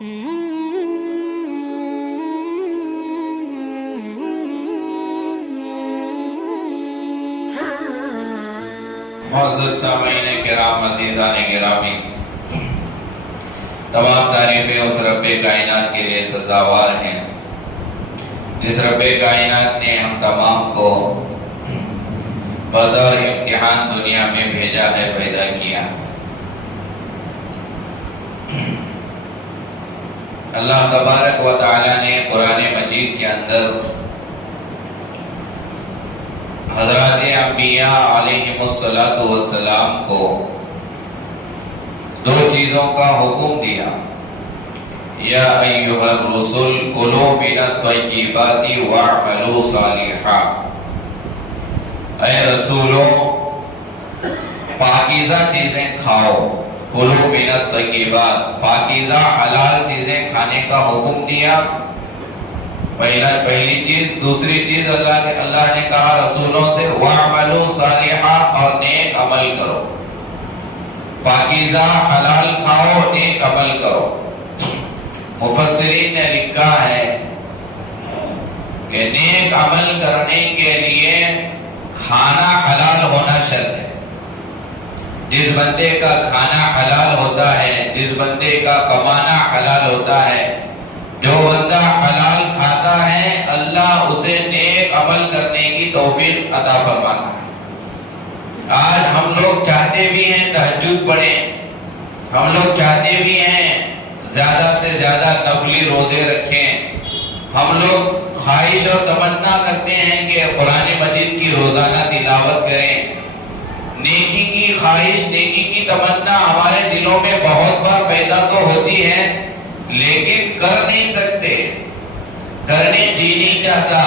معزز سامعین کرام، عزیزان گرامی، تمام تعریفیں اس رب کائنات کے لیے سزاوار ہیں جس رب کائنات نے ہم تمام کو بطور امتحان دنیا میں بھیجا ہے، پیدا کیا۔ اللہ تبارک و تعالی نے قرآن مجید کے اندر حضرات انبیاء علیہم السلام کو دو چیزوں کا حکم دیا۔ یا ایھا الرسل کلوا من الطیبات واعملوا صالحا، اے رسولوں پاکیزہ چیزیں کھاؤ، کلوا من الطیبات، پاکیزہ حلال چیزیں کھانے کا حکم دیا، پہلی چیز۔ دوسری چیز اللہ نے کہا رسولوں سے وَاعْمَلُوا صَالِحًا، اور نیک عمل کرو، پاکیزہ حلال کھاؤ، نیک عمل کرو۔ مفسرین نے لکھا ہے کہ نیک عمل کرنے کے لیے کھانا حلال ہونا شرط ہے۔ جس بندے کا کھانا حلال ہوتا ہے، جس بندے کا کمانا حلال ہوتا ہے، جو بندہ حلال کھاتا ہے، اللہ اسے نیک عمل کرنے کی توفیق عطا فرماتا ہے۔ آج ہم لوگ چاہتے بھی ہیں تہجد پڑھیں، ہم لوگ چاہتے بھی ہیں زیادہ سے زیادہ نفلی روزے رکھیں، ہم لوگ خواہش اور تمنا کرتے ہیں کہ قرآن مجید کی روزانہ تلاوت کریں۔ نیکی کی خواہش، نیکی کی تمنا ہمارے دلوں میں بہت بار پیدا تو ہوتی ہے، لیکن کر نہیں سکتے، کرنے جی نہیں چاہتا،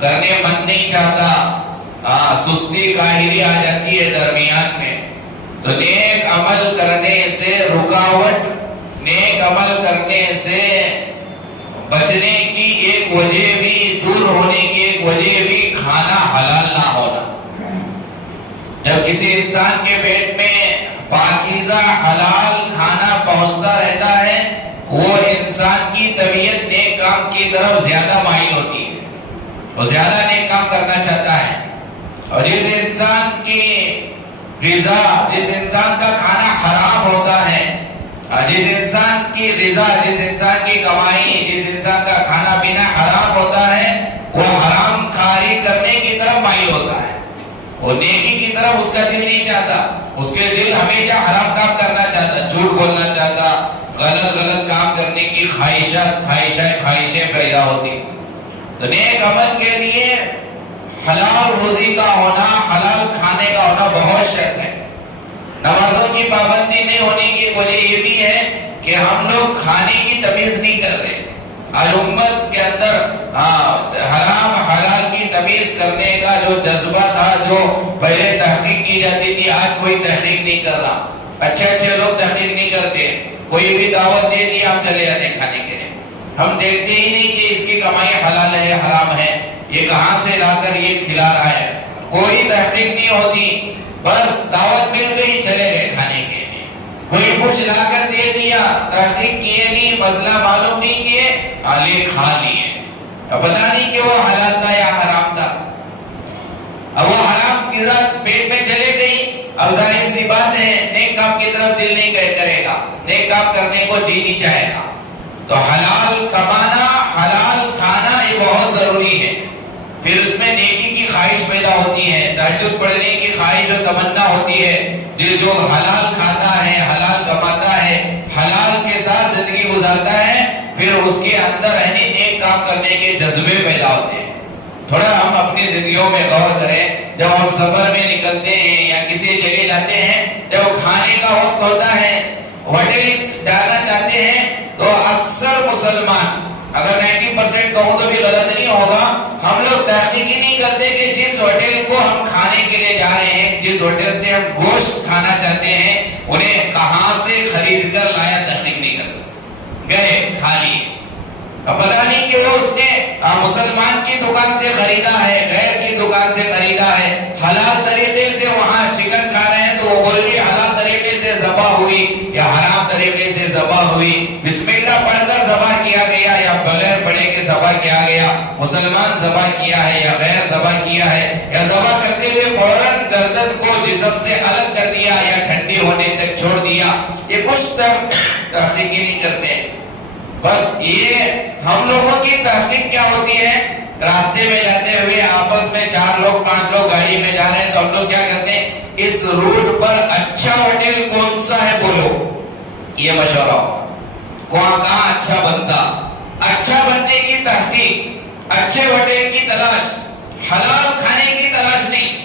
کرنے من نہیں چاہتا، سستی کاہلی آ جاتی ہے درمیان میں۔ تو نیک عمل کرنے سے رکاوٹ، نیک عمل کرنے سے بچنے کی ایک وجہ بھی، دور ہونے کی ایک وجہ بھی کھانا حلال نہ ہونا۔ جب کسی انسان کے پیٹ میں پاکیزہ حلال کھانا پہنچتا رہتا ہے، وہ انسان کی طبیعت نیک کام کی طرف زیادہ مائل ہوتی ہے، وہ زیادہ نیک کام کرنا چاہتا ہے۔ اور جس انسان کی غذا، جس انسان کا کھانا حرام ہوتا ہے، جس انسان کی غذا، جس انسان کی کمائی، جس انسان کا کھانا پینا حرام ہوتا ہے، وہ حرام کاری کرنے کی طرف مائل ہوتا ہے، وہ نیکی کی طرف اس کا دل نہیں چاہتا، اس کے دل ہمیشہ حرام کام کرنا چاہتا، جھوٹ بولنا چاہتا، غلط کام کرنے کی خواہشیں پیدا ہوتی۔ تو نیک عمل کے لیے حلال روزی کا ہونا، حلال کھانے کا ہونا بہت شرط ہے۔ نمازوں کی پابندی نہیں ہونے کی وجہ یہ بھی ہے کہ ہم لوگ کھانے کی تمیز نہیں کر رہے۔ آج امت کے اندر حرام حلال کی تمیز کرنے کا جو جذبہ تھا، جو پہلے تحقیق کی جاتی تھی، آج کوئی تحقیق نہیں کر رہا۔ اچھے لوگ تحقیق نہیں کرتے، کوئی بھی دعوت دے دی ہم چلے جاتے کھانے کے لیے، ہم دیکھتے ہی نہیں کہ اس کی کمائی حلال ہے حرام ہے، یہ کہاں سے لا کر یہ کھلا رہا ہے، کوئی تحقیق نہیں ہوتی، بس دعوت مل گئی چلے گئے کھانے کے لیے، کوئی کچھ لا کر دے دیا، تحقیق کیے نہیں، مسئلہ معلوم نہیں کیے، لے کھا لیے، اب پتہ نہیں کہ وہ حلال تھا یا حرام تھا۔ اب وہ حرام کی ذات پیٹ میں چلے گئی، اب ظاہر سی بات ہے نیک کام کی طرف دل نہیں کرے گا، نیک کام کرنے کو جی نہیں چاہے گا۔ تو حلال کمانا، حلال کھانا یہ بہت ضروری ہے۔ پھر اس میں نیکی کی خواہش پیدا ہوتی ہے، تہجد پڑھنے کی خواہش اور تمنا ہوتی ہے۔ جو حلال کھاتا ہے، حلال کماتا ہے، حلال کے ساتھ زندگی گزارتا ہے، پھر اس کے اندر یعنی نیک کام کرنے کے جذبے پیدا ہوتے ہیں۔ تھوڑا ہم اپنی زندگیوں میں غور کریں، جب ہم سفر میں نکلتے ہیں یا کسی جگہ جاتے ہیں، جب کھانے کا وقت ہوتا ہے، ہوٹل ڈالنا چاہتے ہیں، تو اکثر مسلمان، اگر 90% کہوں تو بھی غلط نہیں ہوگا، ہم لوگ تحقیق ہی نہیں کرتے کہ جس ہوٹل کو ہم کھانے کے لیے جا رہے ہیں، جس ہوٹل سے ہم گوشت کھانا چاہتے ہیں، انہیں کہاں سے خرید کر لایا، تحقیق نہیں کرتے، گئے کھا لیے، اب پتہ نہیں کہ وہ اس نے مسلمان کی دکان سے خریدا ہے، غیر کی دکان سے خریدا ہے، حلال طریقے سے وہاں چکن کھا رہے ہیں تو وہ مرغی حلال طریقے سے ذبح ہوئی یا حرام طریقے طریقے سے ذبح ہوئی، بسم اللہ پڑھ کر ذبح کیا گیا یا بغیر پڑھے کے ذبح کیا گیا، مسلمان ذبح کیا ہے یا غیر ذبح کیا ہے، یا ذبح کرتے ہوئے فوراً گردن کو جسم سے الگ کر دیا یا ٹھنڈی ہونے تک چھوڑ دیا، یہ کچھ تحقیقی نہیں کرتے۔ بس یہ ہم لوگوں کی تحقیق کیا ہوتی ہے، راستے میں جاتے ہوئے آپس میں 4 لوگ 5 لوگ گاڑی میں جا رہے ہیں تو ہم لوگ کیا کرتے ہیں، اس روٹ پر اچھا ہوٹل کون سا ہے بولو، یہ مشورہ ہوگا، کہاں اچھا بنتا، اچھا بننے کی تحقیق، اچھے ہوٹل کی تلاش، حلال کھانے کی تلاش نہیں۔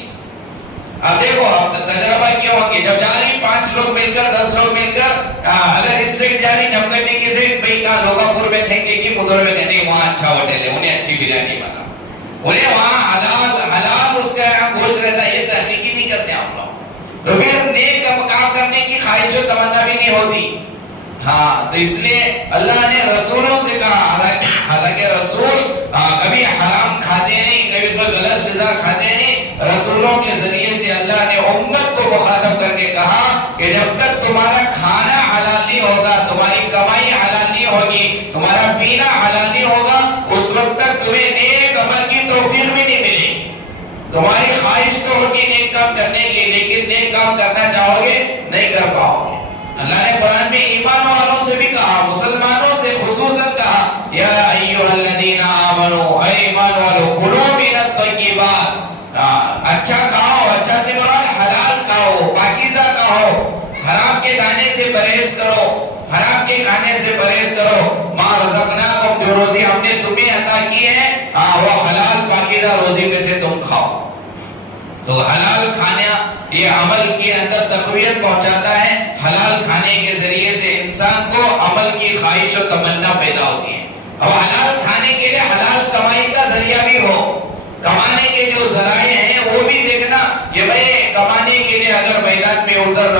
اب دیکھو آپ تجربہ کیا ہوگی، جب جا رہی 5 لوگ مل کر 10 لوگ مل کر اگر اس سائڈ جا رہی جمگٹی کی سائڈ، بھائی کہاں لوگاپور میں کہیں گے کہ مدھر میں کہیں نہیں وہاں اچھا ہوٹل ہے، انہیں اچھی بریانی بنا، انہیں وہاں حلال اس کا گوشت رہتا ہے، یہ تحقیقی نہیں کرتے ہم لوگ، تو پھر نیک کام کرنے کی خواہش و تمنا بھی نہیں ہوتی۔ ہاں تو اس لیے اللہ نے رسولوں سے کہا، حالانکہ رسول کبھی حرام کھاتے نہیں، کبھی کوئی غلط غذا کھاتے نہیں، رسولوں کے ذریعے سے اللہ نے امت کو مخاطب کر کے کہا کہ جب تک تمہارا کھانا حلال نہیں ہوگا، تمہاری کمائی حلال نہیں ہوگی، تمہارا پینا حلال نہیں ہوگا، اس وقت تک تمہیں نیک عمل کی توفیق بھی نہیں ملے گی۔ تمہاری خواہش تو ہوگی نیک کام کرنے کی، لیکن نیک کام کرنا چاہو گے نہیں کر پاؤ گے۔ اللہ نے قرآن میں ایمان والوں سے بھی کہا، مسلمانوں سے خصوصاً کہا، یا ایھا الذین آمنوا، اے ایمان والو، کلوا من الطیبات، اچھا کھاؤ، اچھا سے مراد حلال کھاؤ، پاکیزہ کھاؤ، حرام کے کھانے سے پرہیز کرو، حرام کے کھانے سے پرہیز کرو، ما رزقناکم، جو روزی ہم نے تمہیں عطا کی ہے وہ حلال پاکیزہ روزی میں سے تم کھاؤ۔ تو حلال کھانا یہ عمل کے اندر تقویت پہنچاتا ہے، حلال کھانے کے ذریعے سے انسان کو عمل کی خواہش و تمنا پیدا ہوتی ہے۔ اب حلال کھانے کے لیے حلال کمائی کا ذریعہ بھی ہو، کمانے کے جو ذرائع ہیں وہ بھی دیکھنا، یہ میں کمانے کے لیے اگر میدان میں اتر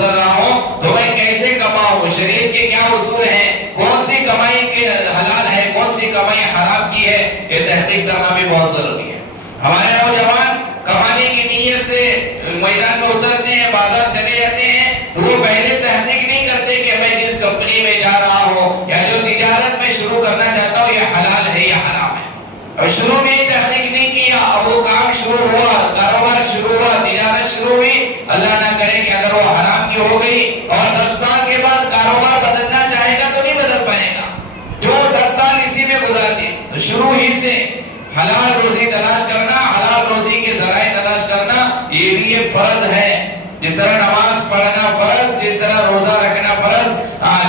رہا ہوں تو میں کیسے کماؤں، شریعت کے کیا اصول ہیں، کون سی کمائی کے حلال ہے، کون سی کمائی حرام کی ہے، یہ تحقیق کرنا بھی بہت ضروری ہے۔ ہمارے نوجوان کمانے کی نیت سے میدان میں اترتے ہیں، بازار چلے جاتے ہیں، تو وہ پہلے تحقیق نہیں کرتے کہ میں جس کمپنی میں جا رہا ہوں یا جو تجارت میں شروع کرنا چاہتا ہوں یہ حلال ہے یا حرام ہے۔ اور شروع میں ہی تحقیق نہیں کیا، اب وہ کام شروع ہوا، کاروبار شروع ہوا، تجارت شروع ہوئی، اللہ نہ کرے کہ اگر وہ حرام کی ہو گئی اور 10 سال کے بعد کاروبار بدلنا چاہے گا تو نہیں بدل پائے گا، جو 10 سال اسی میں گزار دی۔ تو شروع ہی سے حلال روزی تلاش کرنا، حلال روزی کے ذرائع تلاش کرنا، یہ بھی ایک فرض ہے۔ جس طرح نماز پڑھنا فرض، جس طرح روزہ رکھنا فرض،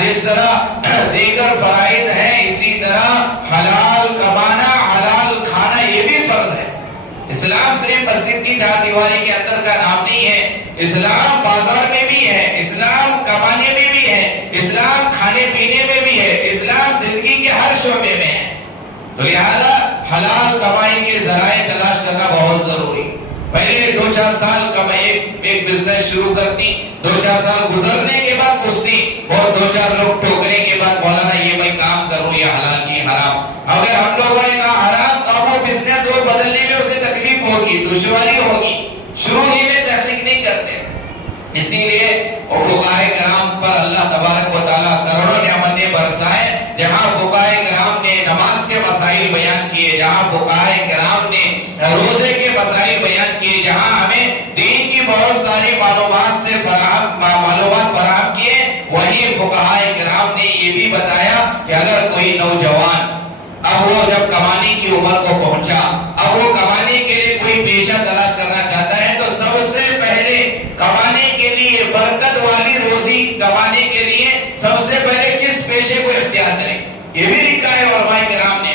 جس طرح دیگر فرائض ہیں، اسی طرح حلال کمانا، حلال کھانا یہ بھی فرض ہے۔ اسلام صرف مسجد کی 4 دیواری کے اندر کا نام نہیں ہے، اسلام بازار میں بھی ہے، اسلام کمانے میں بھی ہے، اسلام کھانے پینے میں بھی ہے، اسلام زندگی کے ہر شعبے میں ہے۔ تو لہذا حلال کمائی کے ذرائع تلاش کرنا بہت ضروری۔ پہلے 2-4 سال ایک بزنس شروع کرتی، 2-4 سال گزرنے کے بعد پوچھتی، بہت 2-4 لوگ ٹوکنے کے بعد مولانا یہ میں کام کروں یہ حلال کی حرام۔ اگر ہم لوگوں نے کہا حرام تو وہ بزنس وہ بدلنے میں اسے تکلیف ہوگی، دشواری ہوگی، شروع ہی میں تحقیق نہیں کرتے۔ اسی لیے فقہائے کرام پر اللہ تبارک و تعالیٰ کروڑوں نعمتیں برسائے، جہاں فقہائے کرام نے نماز کے مسائل بیان کیے، جہاں فقہائے کرام نے روزے کے مسائل بیان کیے، جہاں ہمیں دین کی بہت ساری معلومات فراہم کیے، وہیں فقہائے کرام نے یہ بھی بتایا کہ اگر کوئی نوجوان اب وہ جب کمانے کی عمر کو پہنچا، اب وہ کمانے کے لیے کوئی پیشہ تلاش کرنا چاہتا ہے، تو سب سے پہلے کمانے کے لیے برکت والی روزی کمانے کے لیے سب سے پہلے کس پیشے کو اختیار کریں، یہ بھی لکھا ہے علماء کرام نے۔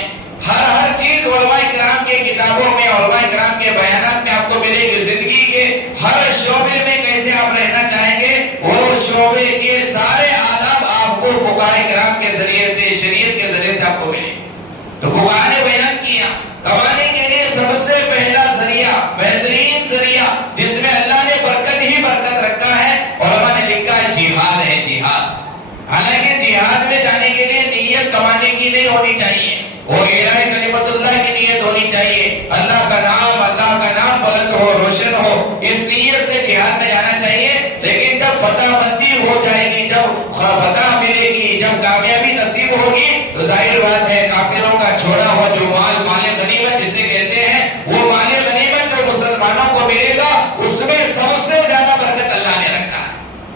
ہر چیز علماء کرام کے کتابوں میں، علماء کرام کے بیانات میں آپ کو ملے گی، زندگی کے ہر شعبے میں کیسے آپ رہنا چاہیں گے، وہ شعبے کے سارے آداب آپ کو فقہائے کرام کے ذریعے سے، شریعت کے ذریعے سے آپ کو ملے گی۔ تو فقہاء نے بیان کیا کمانے کے لیے سب سے پہلا ذریعہ، بہترین ذریعہ جس میں اللہ نے برکت ہی برکت رکھا ہے، علماء نے لکھا ہے جہاد ہے، جہاد۔ حالانکہ جہاد میں جانے کے لیے نیت کمانے کی نہیں ہونی چاہیے، وہ اعلاء کلمت اللہ کی نیت ہونی چاہیے، اللہ کا نام بلند ہو، روشن ہو، اس نیت سے جہاد میں جانا چاہیے۔ لیکن جب فتح بندی ہو جائے گی، جب فتح ملے گی، جب کامیابی نصیب ہوگی تو ظاہر بات ہے کافروں کا چھوڑا ہوا جو مال غنیمت جسے کہتے ہیں، وہ مال غنیمت جو مسلمانوں کو ملے گا اس میں سب سے زیادہ برکت اللہ نے رکھا ہے۔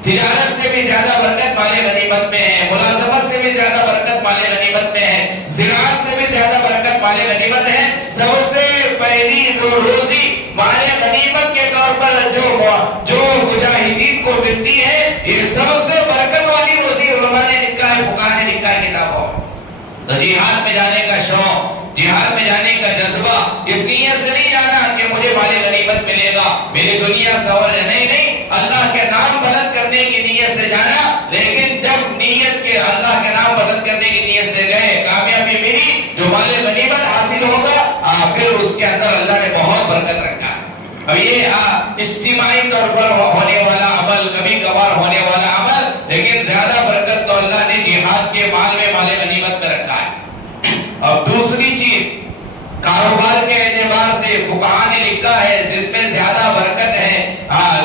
تجارت سے بھی زیادہ برکت مال غنیمت میں ہے، ملازمت سے بھی زیادہ برکت مال غنیمت میں ہے، زراعت سے بھی زیادہ برکت مال غنیمت ہے۔ سب سے پہلی روزی مال غنیمت کے طور پر جو مجاہدین کو ملتی ہے، یہ سب سے برکت والی روزی علماء نے لکھا ہے، فقہاء نے لکھا ہے کتابوں۔ تو جہاد میں جانے کا شوق، جہاد میں جانے کا جذبہ اس نیت سے نہیں جانا کہ مجھے مال غنیمت ملے گا، میری دنیا سنور جائے، نہیں، اللہ کے نام بلند کرنے کی نیت سے جانا۔ لیکن جب نیت کے اللہ کے نام بلند کرنے کی نیت سے گئے، کامیابی ملی، جو مال غنیمت حاصل ہوگا پھر اس کے اندر اللہ نے بہت برکت رکھا ہے۔ اب یہ اجتماعی طور پر ہونے والا عمل، کبھی کبھار ہونے والا عمل، لیکن زیادہ برکت تو اللہ نے جہاد کے مال میں مال غنیمت میں رکھا ہے۔ اب دوسری چیز کاروبار کے اعتبار سے فقہاء نے لکھا ہے جس میں زیادہ برکت ہے،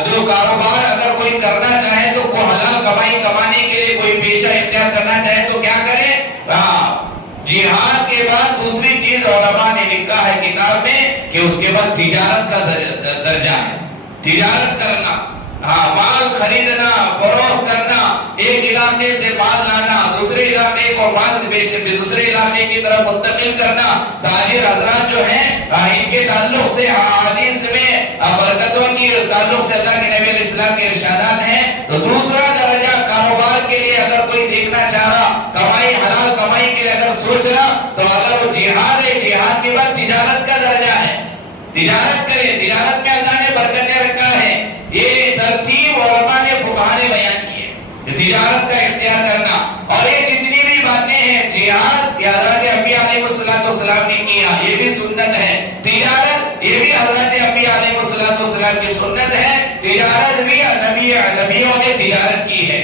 جو کاروبار اگر کوئی کرنا چاہے تو کوئی حلال کمائی کمانے کے لیے کوئی پیشہ اختیار کرنا چاہے تو کیا کرے؟ جہاد کے بعد دوسری چیز علماء نے لکھا ہے کتاب میں کہ اس کے بعد تجارت کا درجہ ہے، تجارت کرنا، مال خریدنا فروخت کرنا، ایک علاقے سے مال لانا دوسرے علاقے کو مال دوسرے علاقے کی طرف منتقل کرنا۔ تاجر حضرات جو ہیں ان کے تعلق سے حدیث میں برکتوں کی تعلق سے اللہ کے نبی علیہ السلام کے ارشادات ہیں۔ تو دوسرا درجہ کاروبار کے لیے اگر کوئی دیکھنا چاہ رہا، کمائی حلال کمائی کے لیے اگر سوچ رہا، تو اگر وہ جہاد ہے، جہاد کے بعد تجارت کا درجہ ہے، تجارت کرے، تجارت میں اللہ نے برکتیں رکھا ہے۔ یہ ترتیب علماء نے فقہاء نے بیان کی ہے، تجارت کا اختیار کرنا۔ اور یہ جتنی بھی باتیں ہیں جہاد یہ حضرت انبیاء علیہ السلام نے کیا، یہ بھی سنت ہے، تجارت یہ بھی حضرت انبیاء علیہ السلام کی سنت ہے، تجارت بھی نبیوں نے تجارت کی ہے۔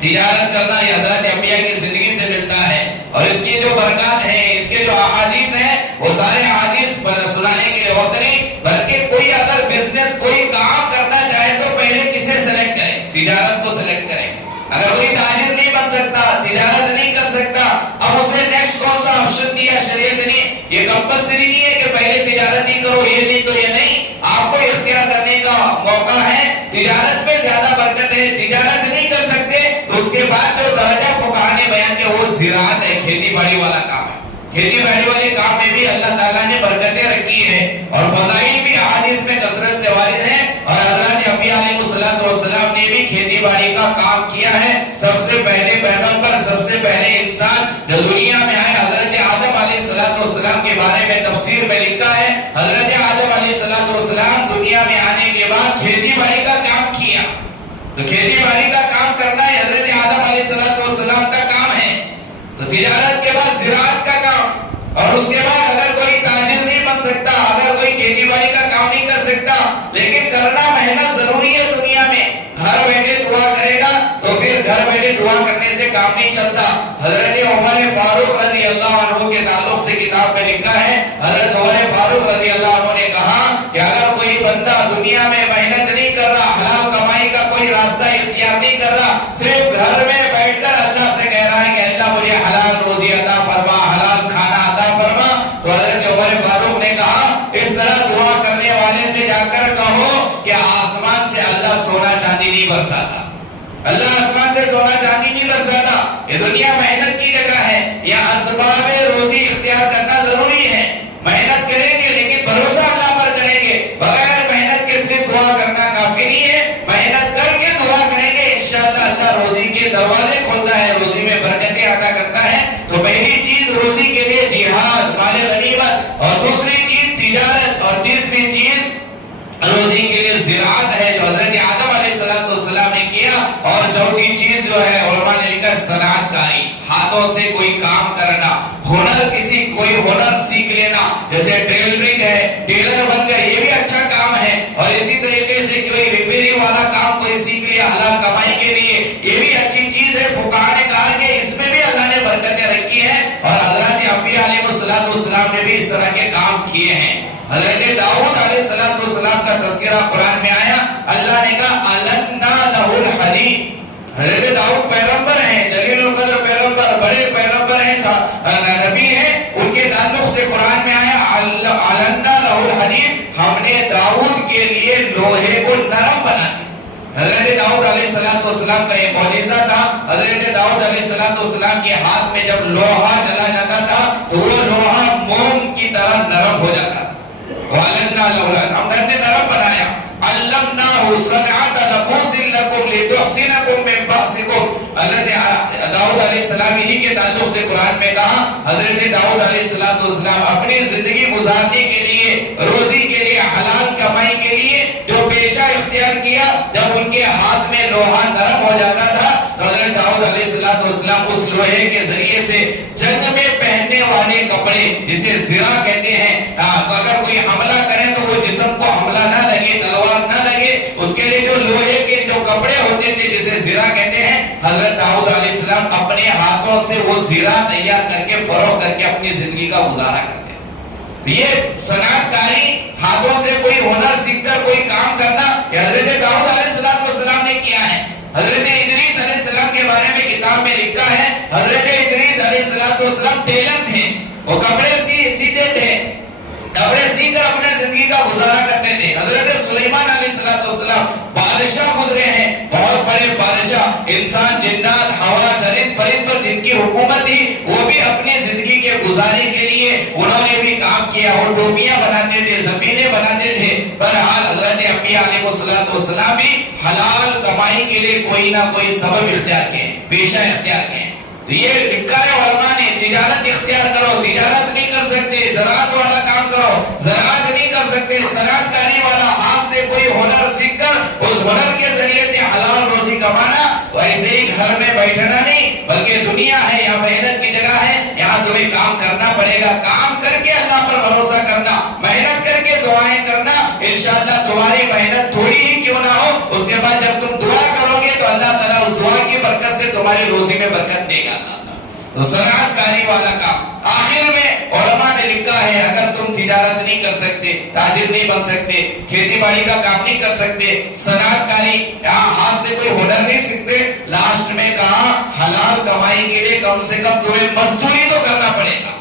تجارت کرنا یہ حضرت انبیاء کی زندگی سے ملتا ہے، اور اس کی جو برکات ہیں، اس کے جو احادیث ہیں، وہ سارے احادیث سنانے کے لیے وقت نہیں، بلکہ کوئی اگر بزنس کوئی کام کرنا چاہے تو پہلے کسے سلیکٹ کریں؟ تجارت کو سلیکٹ کریں۔ اگر کوئی تاجر نہیں بن سکتا، تجارت نہیں کر سکتا، اب اسے نیکسٹ کون سا آپشن دیا شریعت نے؟ یہ کمپلسری نہیں ہے کہ پہلے تجارت ہی کرو، یہ نہیں تو یہ نہیں، آپ کو اختیار کرنے کا موقع ہے۔ تجارت میں زیادہ برکت ہے، تجارت نہیں کر سکتے تو اس کے بعد جو درجہ فقہاء نے بیان کیا وہ زراعت ہے، کھیتی باڑی والا کام ہے۔ کھیتی باڑی والے کام میں بھی اللہ تعالیٰ نے برکتیں رکھی ہے، اور فضائل بھی احادیث میں کثرت سے وارد ہیں، اور حضرت انبیاء علیہ السلام نے بھی کھیتی باڑی کا کام کیا ہے۔ سب سے پہلے پیغمبر، سب سے پہلے انسان جو دنیا میں آئے، حضرت آدم علیہ السلام کے بارے میں تفسیر میں لکھا ہے، حضرت آدم علیہ السلام دنیا میں آنے کے بعد کھیتی باڑی کا کام کیا۔ تو کھیتی باڑی کا کام کرنا ہے حضرت آدم علیہ السلام کا کام ہے۔ تو تجارت کے بعد زراعت کا کام، اور اس کے بعد اگر کوئی تاجر نہیں بن سکتا، اگر کوئی کھیتی باڑی کا کام نہیں کر سکتا، لیکن کرنا محنت ضروری ہے دنیا میں، گھر بیٹھے دعا کرے گا تو پھر گھر بیٹھے دعا کرنے سے کام نہیں چلتا۔ حضرت عمر فاروق رضی اللہ عنہ کے تعلق سے کتاب میں لکھا ہے، حضرت عمر فاروق رضی اللہ عنہ نے کہا کہ اگر کوئی بندہ دنیا میں محنت نہیں کر رہا، حلال کمائی کا کوئی راستہ اختیار نہیں کر رہا، صرف گھر میں بیٹھ کر اللہ سے کہہ رہا ہے کہ اللہ مجھے حلال روزی عطا فرما، حلال کھانا عطا فرما، تو حضرت عمر فاروق نے کہا اس طرح دعا کرنے والے سے جا کر کہو کہ آسمان سے اللہ سونا چاندی نہیں برساتا، اللہ آسمان سے سونا چاندی نہیں برساتا۔ یہ دنیا محنت کی جگہ ہے، یہ اسباب روزی اختیار کرنا ضروری ہے، محنت کریں گے لیکن بھروسہ اللہ پر کریں گے، بغیر محنت کے صرف دعا کرنا کافی نہیں ہے، محنت کر کے دعا کریں گے، انشاءاللہ اللہ روزی کے دروازے کھولتا ہے، روزی میں برکتیں عطا کرتا ہے۔ تو پہلی چیز روزی کے لیے جہاد، مال غنیمت، اور دوسری چیز تجارت، اور تیسری چیز روزی کے لیے زراعت ہے جو حضرت آدم علیہ السلام نے کیا، اور چوتھی چیز جو ہے علماء نے لکھا ہے صنعت کاری، ہاتھوں سے کوئی کام کرنا، ہنر، کوئی ہنر سیکھ لینا، جیسے ٹیلرنگ ہے، ٹیلر بن کر، یہ بھی اچھا کام ہے، اور اسی طریقے سے کوئی ریپیئرنگ والا کام کوئی سیکھ لیا حلال کمائی کے لیے، یہ بھی اچھی چیز ہے۔ فقہاء نے کہا کہ اس میں بھی اللہ نے برکتیں رکھی ہیں، اور حضرت انبیاء علیہ السلام نے بھی اس طرح کے کام کیے ہیں۔ حضرت داؤد علیہ السلام کا تذکرہ قرآن میں آیا، اللہ نے کہا النا لہ الحدید، حضرت داؤد پیغمبر ہیں، جلیل القدر پیغمبر، بڑے پیغمبر ہیں، نبی ہیں، ان کے تعلق سے قرآن میں آیا علنا لہ الحدید، ہم نے داؤد کے لیے لوہے کو نرم بنا دیا۔ حضرت داؤد علیہ السلام کا یہ معجزہ تھا۔ حضرت داؤد علیہ السلام کے ہاتھ میں جب لوہا چلا جاتا تھا تو وہ لوہا موم کی طرح نرم ہو جاتا تھا۔ وَعَلَنَّا لَوْلَا، ہم نے نرم بنایا۔ عَلَّمْنَاهُ صَنْعَةَ لَبُوسٍ لَكُمْ لِتُحْصِنَكُم مِّن بَأْسِكُمْ۔ حضرت داؤد علیہ السلام ہی کے تعلق سے قرآن میں کہا حضرت داؤد علیہ السلام اپنی زندگی گزارنے کے لیے، روزی کے لیے، حلال کمائی کے لیے جو پیشہ اختیار کیا، جب ان کے ہاتھ میں لوہا نرم ہو جاتا تھا تو حضرت داؤد علیہ السلام اس لوہے کے ذریعے سے جنگ میں پہننے والے کپڑے جسے زرہ کہتے ہیں، اگر کوئی حملہ کرے تو وہ جسم کو حملہ نہ لگے، تلوار نہ لگے، اس کے لیے جو لوہے کے جو کپڑے ہوتے تھے جسے زرہ کہتے ہیں، حضرت داؤد علیہ السلام اپنے ہاتھوں سے وہ زرہ تیار کر کے فروخت کر کے اپنی زندگی کا گزارا کرتے ہیں۔ یہ صنعت کاری، ہاتھوں سے کوئی ہنر سیکھ کر کوئی کام کرنا، یہ حضرت داؤد علیہ السلام نے کیا ہے۔ حضرت ادریس علیہ السلام کے بارے میں کتاب میں لکھا ہے حضرت ادریس علیہ السلام ٹیلر تھے، وہ کپڑے سیتے تھے، کپڑے سی کر اپنے زندگی کا گزارا کرتے تھے۔ حضرت سلیمان علیہ السلام بادشاہ گزرے ہیں، بہت بڑے بادشاہ، انسان، جنات، ہوا، چرند پرند پر جن کی حکومت تھی، وہ بھی اپنی زندگی کے گزارے کے لیے انہوں نے بھی کام کیا، وہ ٹوپیاں بناتے تھے، زمینیں بناتے تھے۔ بہرحال حضرت انبیاء علیہ السلام بھی حلال کمائی کے لیے کوئی نہ کوئی سبب اختیار کیے، پیشہ اختیار کیے۔ تو یہ لکھا ہے علماء نے، تجارت اختیار کرو، تجارت نہیں کر سکتے زراعت والا کام کرو، زراعت نہیں کر سکتے صنعت کاری والا، ہاتھ سے کوئی ہنر سیکھ کر اس ہنر کے ذریعے سے حلال روزی کمانا، ویسے ہی گھر میں بیٹھنا نہیں، بلکہ دنیا ہے، یہاں محنت کی جگہ ہے، یہاں تمہیں کام کرنا پڑے گا، کام کر کے اللہ پر بھروسہ کرنا، محنت کر کے دعائیں کرنا، انشاءاللہ تمہاری محنت تھوڑی ہی کیوں نہ ہو، اس کے بعد جب تم دعا کرو گے تو اللہ تعالیٰ اس دعا کی برکت سے تمہاری روزی میں برکت دے گا۔ تو صنعت کاری والا کام، آخر میں علماء نے لکھا ہے اگر تم تجارت نہیں کر سکتے، تاجر نہیں بن سکتے، کھیتی باڑی کا کام نہیں کر سکتے، صنعت کاری ہاتھ سے کوئی ہنر نہیں سیکھتے، لاسٹ میں کہا حلال کمائی کے لیے کم سے کم تمہیں مزدوری تو کرنا پڑے گا،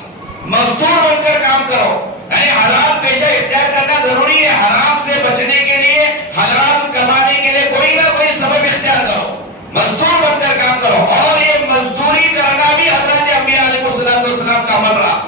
مزدور بن کر کام کرو، یعنی حلال پیشہ اختیار کرنا ضروری ہے، حرام سے بچنے کے لیے، حلال کمانے کے لیے کوئی نہ کوئی سبب اختیار کرو، مزدور بن کر کام کرو۔ اور یہ مزدوری کرنا بھی حضرت انبیاء علیہ السلام کا عمل رہا۔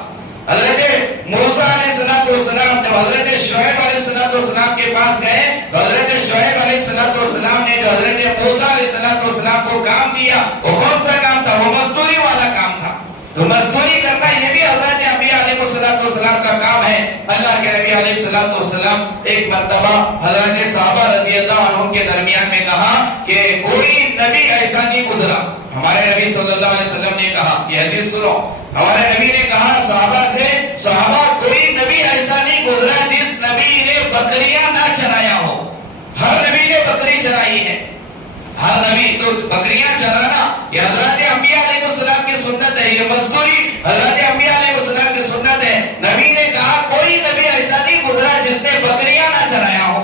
حضرت موسیٰ علیہ السلام جب حضرت شعیب علیہ السلام کے پاس گئے تو حضرت شعیب علیہ السلام نے جو حضرت موسیٰ علیہ السلام کو کام دیا وہ کون سا کام تھا؟ وہ مزدوری والا کام تھا۔ تو مزدوری کرنا یہ بھی حضرت انبیاء علیہ السلام کا کام ہے۔ اللہ کے نبی علیہ السلام ایک مرتبہ حضرت صحابہ رضی اللہ عنہ کے درمیان میں کہا کہ کوئی نبی ایسا نہیں گزرا، ہمارے نبی صلی اللہ علیہ وسلم نے کہا، یہ حدیث سنو، ہمارے نبی نے کہا صحابہ سے، صحابہ کوئی نبی ایسا نہیں گزرا جس نبی نے بکریاں نہ چرایا ہو۔ ہر نبی نے بکری چرائی ہے، ہر نبی تو بکریاں چرانا یہ حضرت انبیاء علیہ السلام کی سنت ہے، یہ مزدوری حضرت انبیاء علیہ السلام کی سنت ہے۔ نبی نے کہا کوئی نبی ایسا نہیں گزرا جس نے بکریاں نہ چرایا ہو۔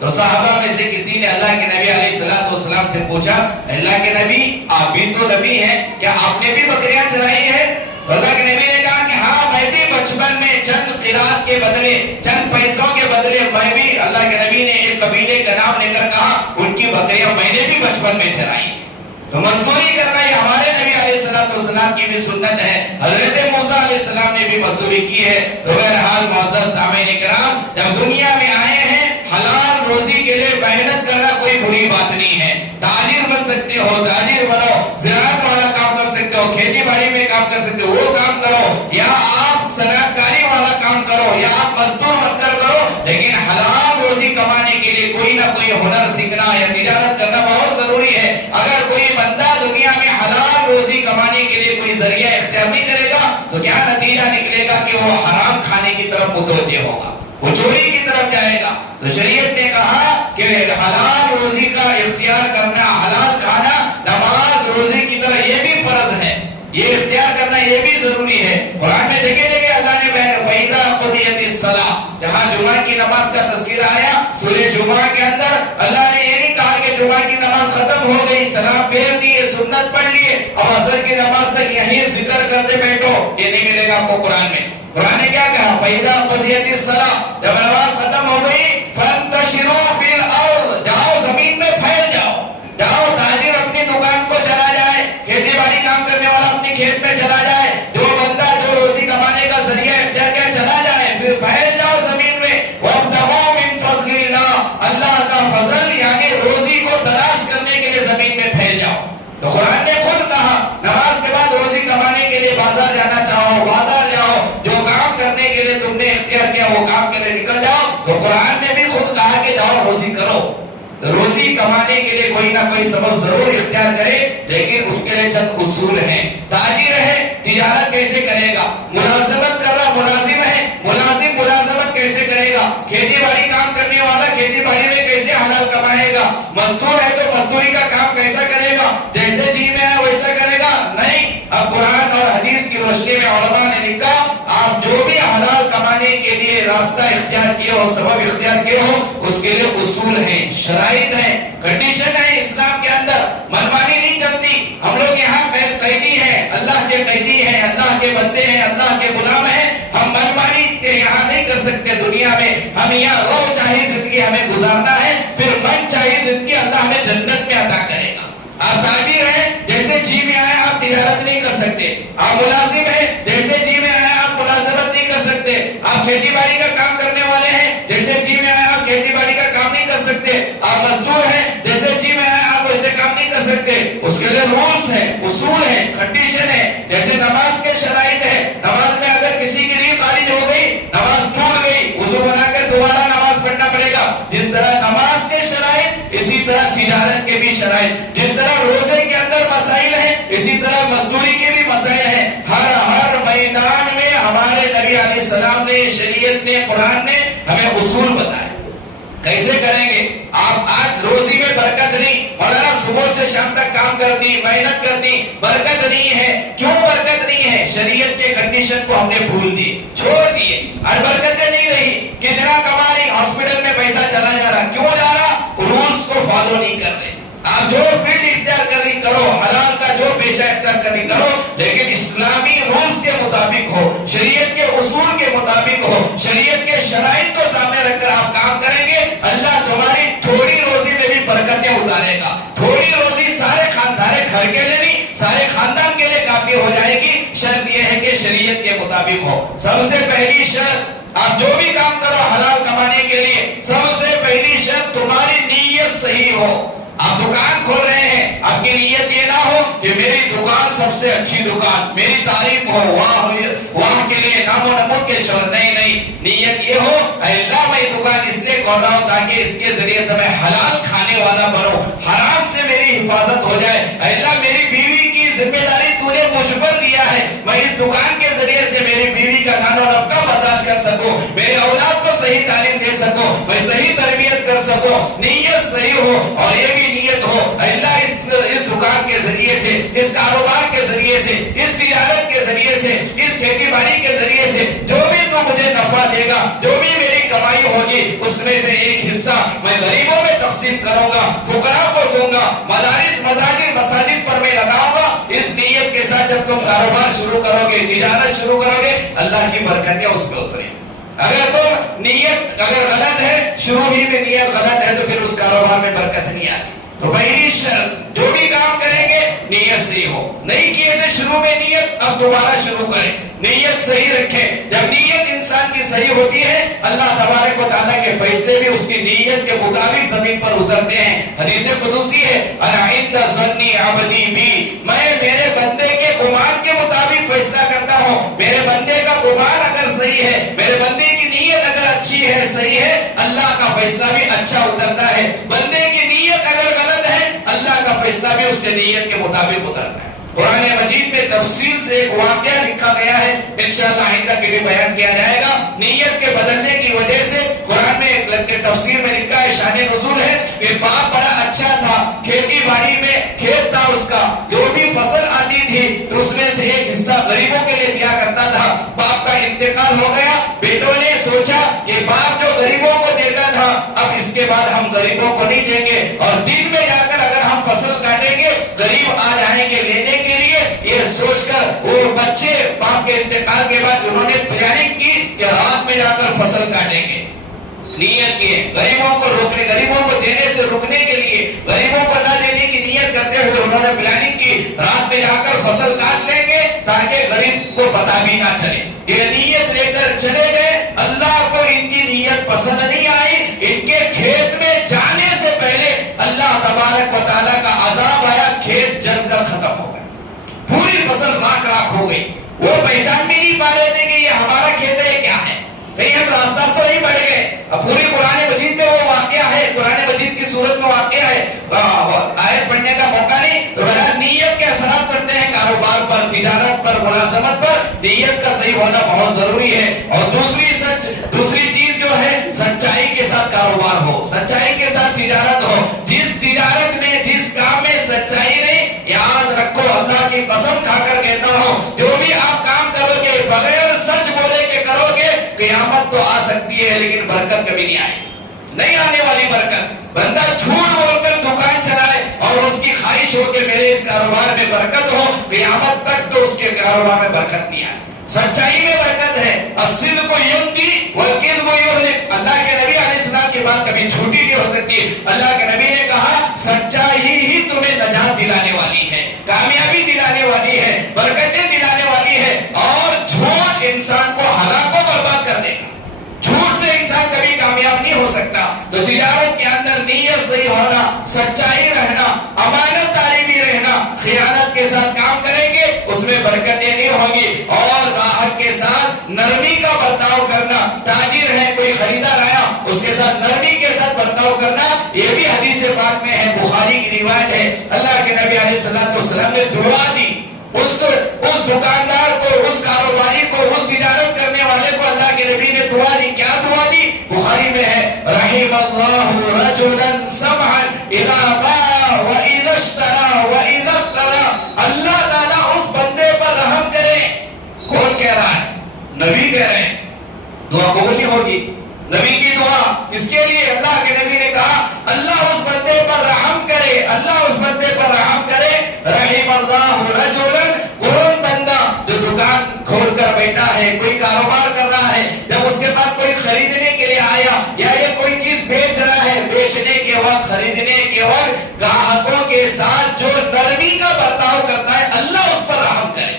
تو صحابہ میں سے کسی نے اللہ کے نبی علیہ السلام سے پوچھا، اللہ کے نبی آپ بھی تو نبی ہیں، کیا آپ نے بھی بکریاں چرائی ہے؟ تو اللہ کے نبی نے کہا کہ ہاں میں بھی بچپن میں چند قرات کے بدلے، چند پیسوں کے بدلے میں بھی، اللہ کے نبی نے ایک قبیلے کا نام لے کر کہا ان کی بکریاں میں نے بھی بچپن میں چرائی ہیں۔ تو مزدوری کرنا یہ ہمارے نبی علیہ السلام کی بھی سنت ہے، حضرت موسیٰ علیہ السلام نے بھی مزدوری کی ہے۔ تو بہرحال معزز سامعین کرام، جب دنیا میں آئے ہیں حلال روزی کے لیے محنت کرنا کوئی بری بات نہیں ہے۔ تاجر بن سکتے ہو، تاجر بنو، زراعت والا کام کر سکتے ہو، کھیتی باڑی میں کام کر سکتے ہو، وہ کام کرو، یا آپ صنعت کاری والا کام کرو، یا آپ مزدور بن کر کرو، لیکن حلال روزی کمانے کے لیے کوئی نہ کوئی ہنر سیکھنا یا تجارت کرنا بہت ضروری ہے۔ اگر کوئی بندہ دنیا میں حلال روزی کمانے کے لیے کوئی ذریعہ اختیار نہیں کرے گا تو کیا نتیجہ نکلے گا کہ وہ حرام کھانے کی طرف متوجہ ہوگا، وہ چوری کی طرف جائے گا۔ تو شریعت نے کہا کہ حلال روزی کا اختیار کرنا، حلال کھانا نماز روزے کی طرح یہ بھی فرض ہے، یہ اختیار کرنا یہ بھی ضروری ہے۔ قرآن میں جگہ جگہ اللہ نے بیان فَإِذَا قُضِيَتِ الصَّلَاةُ، جہاں جمعہ کی نماز کا تذکرہ آیا سورہ جمعہ کے اندر، اللہ نے یہ نہیں کہا کہ جمعہ کی نماز ختم ہو گئی، سلام پھیر دیے، سنت پڑھ لیے، اب عصر کی نماز تک یہی ذکر کرتے بیٹھو، یہ نہیں ملے گا آپ کو قرآن میں۔ قرآن نے کیا کہا؟ فَإِذَا قُضِيَتِ الصَّلَاةُ، جب نماز ختم ہو گئی، فَانْتَشِرُوا فِي الْأَرْضِ، جاؤ زمین میں پھیل جاؤ، جاؤ تاجر اپنی دکان کو چلا جائے، کھیتی باڑی کام کرنے والا اپنی کھیت میں چلا جائے، جو بندہ جو روزی کمانے کا ذریعہ اختیار کیا چلا جائے، پھر پھیل جاؤ زمین میں، وَابْتَغُوا مِن فَضْلِ اللَّهِ، اللہ کا فضل یعنی روزی کو تلاش کرنے کے لیے زمین میں پھیل جاؤ۔ تو قرآن نے خود کہا نماز کے بعد روزی کمانے کے لیے بازار جانا چاہو بازار جاؤ، جو کام کرنے کے لیے تم نے اختیار کیا وہ کام کے لیے نکل جاؤ۔ تو قرآن نے بھی خود کہا کہ جاؤ روزی کرو۔ تو روزی کمانے کے لیے کوئی نہ کوئی سبب ضرور اختیار کرے، لیکن اس کے لیے چند اصول ہیں۔ تاجر ہے، تجارت کیسے کرے گا؟ ملازمت کر رہا ملازم ہے، ملازم ملازمت کیسے کرے گا؟ کھیتی باڑی کام کرنے والا کھیتی باڑی میں کیسے حلال کمائے گا؟ مزدور ہے تو مزدوری کا کام کیسا کرے گا؟ جیسے جی میں ہے ویسا کرے گا؟ نہیں۔ اب قرآن اور حدیث کی روشنی میں علماء نے لکھا آپ جو بھی حلال کمانے کے لیے راستہ اختیار کیے ہو، سبب اختیار کیے ہو، اس کے لیے اصول ہیں، شرائط ہیں، کنڈیشن ہے اسلام کے اندر۔ منمانی نہیں چلتی۔ ہم لوگ یہاں قیدی ہیں، اللہ کے قیدی ہیں، اللہ کے بندے ہیں، اللہ کے غلام ہیں، ہم منمانی یہاں نہیں کر سکتے دنیا میں۔ ہم یہاں رو چاہی زندگی ہمیں گزارنا ہے، پھر من چاہی زندگی اللہ ہمیں جنت میں عطا کرے گا۔ آپ تاجر ہیں، جیسے جی میں آئے آپ تجارت نہیں کر سکتے۔ آپ ملازم ہیں، جیسے جی میں آئے آپ ملازمت نہیں کر سکتے۔ آپ کھیتی باڑی کا کام کرنے والے ہیں، جیسے جی میں آئے آپ کھیتی باڑی کا کام نہیں کر سکتے۔ آپ مزدور ہیں، جیسے جی میں آئے آپ ویسے کام نہیں کر سکتے۔ اس کے لیے رولز ہیں، اصول ہیں، کنڈیشن ہے۔ جیسے نماز کے شرائط ہے، نماز میں اگر کسی کی نیند خارج ہو گئی، نماز ٹوٹ گئی، وضو بنا کر دوبارہ نماز پڑھنا پڑے گا۔ جس طرح نماز کے شرائط، اسی طرح تجارت کے بھی شرائط۔ جس طرح روزے کے اندر مسائل ہیں، اسی طرح مزدوری کے بھی مسائل ہیں۔ ہر میدان میں ہمارے نبی علیہ السلام نے، شریعت نے، قرآن نے ہمیں اصول بتائے کیسے کریں گے۔ آپ آج روزی میں برکت نہیں، مولانا صبح سے شام تک کام کر دی، محنت کر دی، برکت نہیں ہے۔ کیوں برکت نہیں ہے؟ شریعت کے کنڈیشن کو ہم نے بھول دیے، چھوڑ دیے، اور برکتیں نہیں رہی۔ کتنا کما رہی، ہاسپٹل میں پیسہ چلا جا رہا، کیوں جا رہا؟ رولز کو فالو نہیں کر رہے۔ آپ جو فیلڈ اختیار کرنی کرو، حلال کا جو پیشہ اختیار کرنی کرو، لیکن اسلامی رولز کے مطابق ہو، شریعت کے اصول کے مطابق ہو، شریعت کے شرائط کو سامنے رکھ کر آپ کام کریں گے، اللہ تمہاری تھوڑی روزی میں بھی برکتیں اتارے گا۔ تھوڑی روزی سارے گھر کے لیے نہیں، سارے خاندان کے لیے کافی ہو جائے گی۔ شرط یہ ہے کہ شریعت کے مطابق ہو۔ سب سے پہلی شرط، آپ جو بھی کام کرو حلال کمانے کے لیے، سب سے پہلی شرط تمہاری نیت صحیح ہو۔ آپ دکان کھول رہے ہیں، آپ کی نیت یہ نہ ہو کہ میری دکان سب سے اچھی دکان، میری تعریف ہو، وہاں کے لیے نام و نمود کے شور، نہیں، نیت یہ ہو اے اللہ میں دکان اس لیے کھول رہا ہوں تاکہ اس کے ذریعے سے میں حلال کھانے والا بنوں، حرام سے میری حفاظت ہو جائے۔ اے اللہ میری بیوی کی ذمہ داری تو نے مجھ پر دیا ہے، میں اس دکان کے ذریعے سے میری بیوی کا نان و نفقہ برداشت کر سکوں، میرے اولاد کو صحیح تعلیم دے سکوں، میں صحیح تربیت کر سکوں۔ نیت صحیح ہو، اور یہ بھی نیت ہو اے اللہ اس دکان کے ذریعے سے، اس کاروبار کے ذریعے سے، اس تجارت کے ذریعے سے، اس کھیتی باڑی کے ذریعے سے جو بھی تو مجھے نفع دے گا، جو بھی میری کمائی ہوگی، اس میں سے ایک حصہ میں غریبوں میں تقسیم کروں گا، فقراء کو دوں گا، مدارس مساجد پر میں لگاؤں گا۔ اس نیت کے ساتھ جب تم کاروبار شروع کرو گے، تجارت شروع کرو گے، اللہ کی برکتیں اس پہ اتریں۔ اگر تم نیت اگر غلط ہے، شروع ہی میں نیت غلط ہے، تو پھر اس کاروبار میں برکت نہیں آتی۔ تو پہلی شرط، جو بھی کام کریں گے نیت صحیح ہو۔ نہیں کیے تھے شروع میں نیت، اب دوبارہ شروع کریں، نیت صحیح رکھیں۔ جب نیت انسان کی صحیح ہوتی ہے، اللہ تبارک و تعالیٰ کے فیصلے بھی اس کی نیت کے مطابق زمین پر اترتے ہیں۔ حدیث قدسی ہے، انا عند ظن عبدی بی، میں میرے بندے کے گمان کے مطابق فیصلہ کرتا ہوں۔ میرے بندے کا گمان اگر صحیح ہے، میرے بندے کی نیت اگر اچھی ہے، صحیح ہے، اللہ کا فیصلہ بھی اچھا اترتا ہے۔ بندے کی نیت اگر غلط ہے، اللہ کا فیصلہ بھی اس کے نیت کے مطابق اترتا ہے۔ قرآن مجید میں تفصیل سے ایک واقعہ لکھا گیا ہے، انشاءاللہ آئندہ کے بھی بیان کیا جائے گا۔ نیت کے بدلنے کی وجہ سے قرآن میں تفسیر میں لکھا ہے، شان نزول ہے کہ باپ بڑا اچھا تھا، کھیتی باڑی میں کھیت تھا اس کا، جو بھی فصل آتی تھی اس میں سے ایک حصہ غریبوں کے لیے دیا کرتا تھا۔ باپ کا انتقال ہو گیا، بیٹوں نے سوچا کہ باپ جو غریبوں کو دیتا تھا اب اس اس کے بعد ہم غریبوں کو نہیں دیں گے، اور دن میں جا کر اگر ہم فصل کاٹیں گے غریب آ جائیں گے لینے کے لیے، یہ سوچ کر وہ بچے باپ کے انتقال کے بعد انہوں نے پلاننگ کی کہ رات میں جا کر فصل کاٹیں گے، نیت کیے غریبوں کو روکنے، غریبوں کو دینے سے روکنے کے لیے، غریبوں کو نہ دینے کی نیت کرتے ہوئے انہوں نے پلاننگ کی رات میں جا کر فصل کاٹ لیں گے تاکہ غریب کو پتہ بھی نہ چلے۔ یہ نیت لے کر چلے گئے، اللہ کو ان کی نیت پسند نہیں آئی، ان کے کھیت میں جانے سے پہلے اللہ تبارک و تعالیٰ کا عذاب آیا، کھیت جل کر ختم ہو گئے، پوری فصل راکھ راکھ ہو گئی، وہ پہچان بھی نہیں پا رہے تھے کہ یہ ہمارا کھیت ہے کیا ہے، کہیں ہم راستہ تو نہیں بڑھ گئے۔ اب پوری قرآن مجید میں وہ واقعہ ہے، قرآن مجید کی صورت میں واقعہ ہے، آیت پڑھنے کا موقع نہیں، تو بہرحال نیت کے اثرات پڑتے ہیں کاروبار پر، تجارت پر، ملازمت پر، نیت کا صحیح ہونا بہت ضروری ہے۔ اور دوسری چیز جو ہے سچائی کے ساتھ کاروبار ہو، سچائی کے ساتھ تجارت ہو، جس تجارت میں جس کام میں سچائی نہیں، یاد رکھو اللہ کی قسم کھا کر کہتا ہوں جو بھی آپ کام کرو گے بغیر سچ بولے کے کرو گے، قیامت تو آ سکتی ہے لیکن برکت کبھی نہیں آئے، نہیں آنے والی برکت۔ بندہ جھوٹ بول کر دکان چلائے اور اس کی خواہش ہو کہ میرے اس کاروبار میں برکت ہو، قیامت تک تو اس کے کاروبار میں برکت نہیں آئے۔ سچائی میں برکت ہے، الصدق ینجی والکذب یہلک، اللہ کے نبی علیہ السلام کی بات کبھی جھوٹی نہیں ہو سکتی۔ اللہ کے نبی نے کہا سچائی ہی تمہیں نجات دلانے والی ہے، کامیابی دلانے والی ہے، برکتیں دلانے والی ہے، اور جھوٹ انسان کو ہلاک و برباد کر دے گا، جھوٹ سے انسان کبھی کامیاب نہیں ہو سکتا۔ تو تجارت کے اندر نیت صحیح ہونا، سچائی رہنا، امانت داری بھی رہنا، خیانت کے ساتھ کام کریں گے اس میں برکتیں نہیں ہوگی، اور گاہک کے ساتھ نرمی کا برتاؤ کرنا، تاجر ہے کوئی خریدار آیا اس کے ساتھ نرمی کے ساتھ برتاؤ کرنا، یہ بھی حدیث پاک میں ہے، بخاری کی روایت ہے، اللہ کے نبی علیہ السلام نے دعا دی اس دکاندار کو، اس کاروباری کو، اس تجارت کرنے والے کو، اللہ کے نبی نے دعا دی، کیا دعا دی؟ بخاری میں ہے رحم اللہ رجلا سمعا اذا باع واذا اشترى واذا اقترى، اللہ تعالیٰ اس بندے پر رحم کرے۔ کون کہہ رہا ہے؟ نبی کہہ رہے ہیں، دعا قبول نہیں ہوگی، نبی کی دعا اس کے لیے اللہ کے نبی نے کہا اللہ اس بندے پر رحم کرے، اللہ اس بندے پر رحم کرے، رحم اللہ رجلا، کون بندہ جو دکان کھول کر بیٹھا ہے، کوئی کاروبار کر رہا ہے، جب اس کے پاس کوئی خریدنے کے لیے آیا یا یہ کوئی چیز بیچ رہا ہے، بیچنے کے وقت، خریدنے کے وقت گاہکوں کے ساتھ جو نرمی کا برتاؤ کرتا ہے اللہ اس پر رحم کرے۔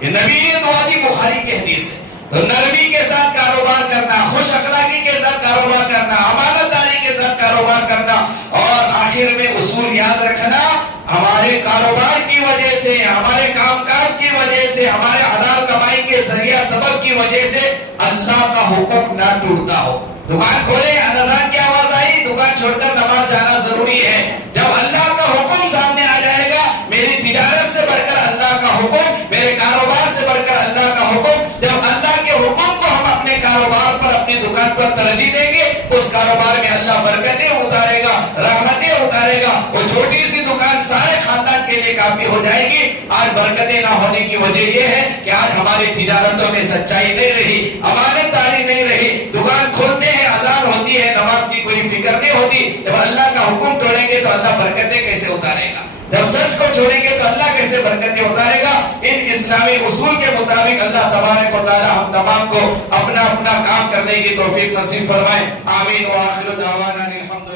یہ نبی نے دعا دی، بخاری کی حدیث ہے۔ تو نرمی کے ساتھ کاروبار کرنا، خوش اخلاقی کے ساتھ کاروبار کرنا، امانت داری کے ساتھ کاروبار کرنا، اور آخر میں اصول یاد رکھنا، ہمارے کاروبار کی وجہ سے، ہمارے کام کاج کی وجہ سے، ہمارے حلال کمائی کے ذریعہ سبب کی وجہ سے اللہ کا حکم نہ ٹوٹتا ہو۔ دکان کھولے، اذان کی آواز آئی، دکان چھوڑ کر نماز جانا ضروری ہے۔ جب اللہ کا حکم سامنے آ جائے گا، میری تجارت سے بڑھ کر اللہ کا حکم، میرے کاروبار سے بڑھ کر اللہ کا حکم، جب اللہ کے حکم کو ہم اپنے کاروبار پر، اپنی دکان پر ترجیح دیں گے، اس کاروبار میں اللہ برکتیں اتارے گا، رحمتیں اتارے گا، وہ چھوٹی سی دکان سارے خاندان کے لیے کافی ہو جائے گی۔ آج برکتیں نہ ہونے کی وجہ یہ ہے کہ آج ہماری تجارتوں میں سچائی نہیں رہی، امانت داری نہیں رہی، دکان کھولتے ہیں، اذان ہوتی ہے، نماز کی کوئی فکر نہیں ہوتی۔ جب اللہ کا حکم توڑیں گے تو اللہ برکتیں کیسے اتارے گا؟ جب سچ کو چھوڑیں گے تو اللہ کیسے برکتیں اتارے گا؟ ان اسلامی اصول کے مطابق اللہ تبارک و تعالی ہم تمام کو اپنا اپنا کام کرنے کی توفیق نصیب فرمائے، آمین۔ وآخر دعوانا الحمد